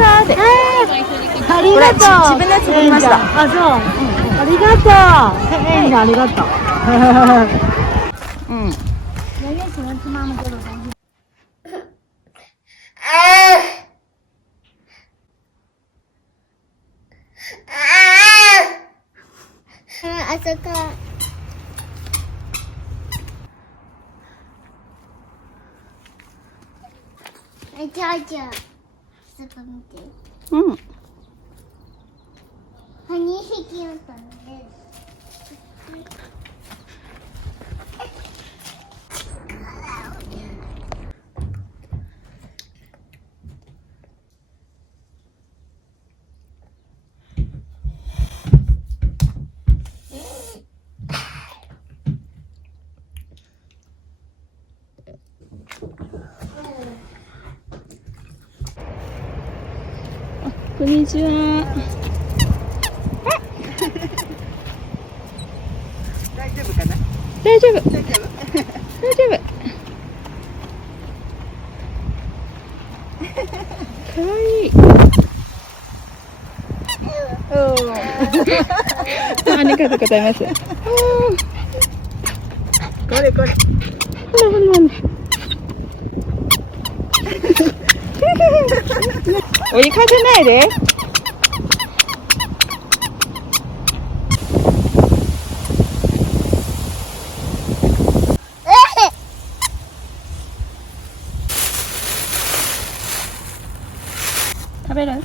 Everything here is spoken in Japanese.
だって。ありがとう。自分のやつ持ちました。あ、そう。ありがとう。いいな、ありがとう。嗯。圆圆喜欢吃妈妈做的东西。あそこ。ちゃうちゃう。そこ見て。うん。2匹を飛んで。こんにちは。大丈夫かな？大丈夫。大丈夫。大丈夫。かわいい。ありがとうございます。これこれ。ほらほらほら。追いかけないで。食べる？